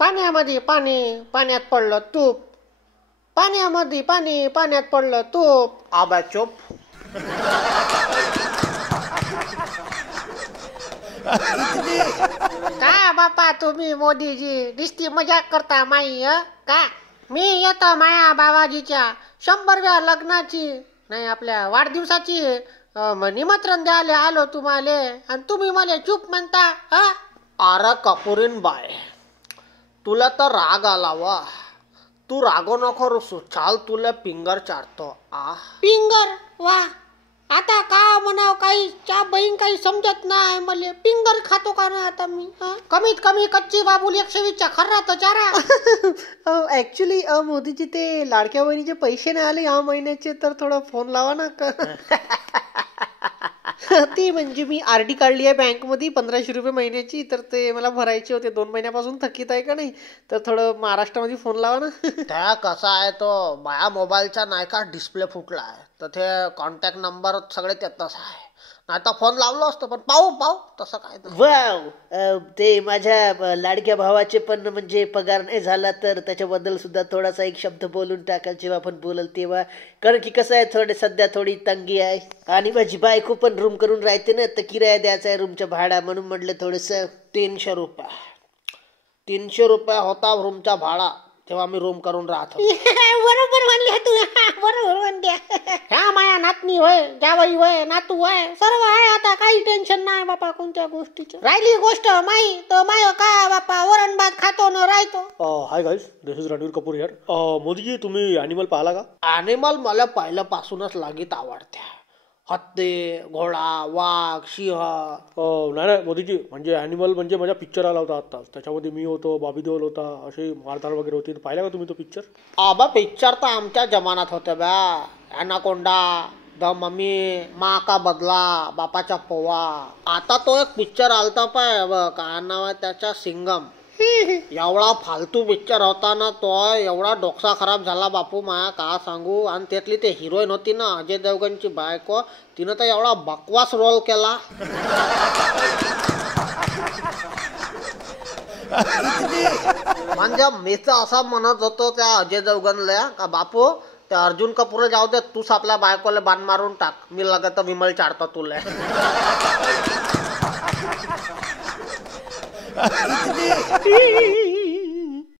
पाण्यामध्ये पाणी, पाण्यात पडलं तूप. पाण्यामध्ये पाणी, पाण्यात पडलं तूप. आबा चुप. का बापा तुम्ही मोदीजी दिसती मजाक करता माई का? मी येतो माया बाबाजीच्या 100व्या लग्नाची नाही आपल्या वाढदिवसाची निमंत्रण द्यायला आलो तुम्हाला आणि तुम्ही मला चूप म्हणता. अरे कपुरीन बाय, तुला तर राग आला वा. तू रागो नको रुसू. चाल तुला पिंगर चारतो. पिंगर वा. आता का म्हणाव काही च्या बहीण काही समजत नाही मला. पिंगर खातो का ना आता मी. कमीत कमी कच्ची बाबूल 120च्या खर्रा तर चारा. ऍक्च्युली मोदीजी ते लाडक्या बहिणीचे पैसे नाही आले या महिन्याचे, तर थोडा फोन लावा ना. ती म्हणजे मी आरडी काढली आहे बँकमध्ये 1500 रुपये महिन्याची, तर ते मला भरायचे होते. 2 महिन्यापासून थकीत आहे का नाही, तर थोडं महाराष्ट्रामध्ये फोन लावा ना. त्या कसा आहे तो माझ्या मोबाईलचा नाही का डिस्प्ले फुटला आहे, तर ते कॉन्टॅक्ट नंबर सगळे त्यातच आहे. नाही तर फोन लावलो असतो, पण पाहू तसं काय. वाव, ते माझ्या लाडक्या भावाचे पण म्हणजे पगार नाही झाला, तर त्याच्याबद्दल सुद्धा थोडासा एक शब्द बोलून टाकाल जेव्हा आपण बोलल तेव्हा. कारण की कसं आहे, सध्या थोडी तंगी आहे आणि माझी बायको पण रूम करून राहते ना, तर किराया द्यायचा आहे रूमच्या भाडा, म्हणून म्हटलं थोडंसं 300 रुपये होता रूमचा भाडा, तेव्हा मी रूम करून राहतो. बरोबर म्हणले तू. बरोबर म्हणते. ह्या माया नातनी होय, जावई होय, नातू होय, सर्व आहे. आता काही टेन्शन नाही बापा कोणत्या गोष्टीचं. राहिली गोष्ट माई तर माय का बापा वरण भात खातो न राहतो. Hi guys, this is Ranveer Kapoor here. Modiji तुम्ही ॲनिमल पाहिला का? ॲनिमल मला पहिल्यापासूनच लागीत आवडते. हत्ती, घोडा, वाघ, सिंह. नाही मोदीजी, म्हणजे ॲनिमल म्हणजे माझा पिक्चर आला होता आत्ताच, त्याच्यामध्ये मी होतो, बॉबी देओल होता, अशी मारधाड वगैरे होती. पाहिला का तुम्ही तो पिक्चर? आबा पिक्चर तर आमच्या जमान्यात होते बा. ॲनाकोंडा, द मम्मी, माँ का बदला, बापाचा पोवा. आता तो एक पिक्चर आलता पाय, काय नाव आहे त्याचा, सिंगम. एवढा फालतू पिक्चर होता ना तो, एवढा डोकसा खराब झाला बापू माया का सांगू. आणि त्यातली ते हिरोईन होती ना अजय देवगणची बायको, तिनं तर एवढा बकवास रोल केला. म्हणजे मी तर असं म्हणत होतो त्या अजय देवगणला का बापू त्या अर्जुन कपूर जाऊ दे, तूच आपल्या बायकोला बाण मारून टाक, मी लगत विमल चाडतो तुला.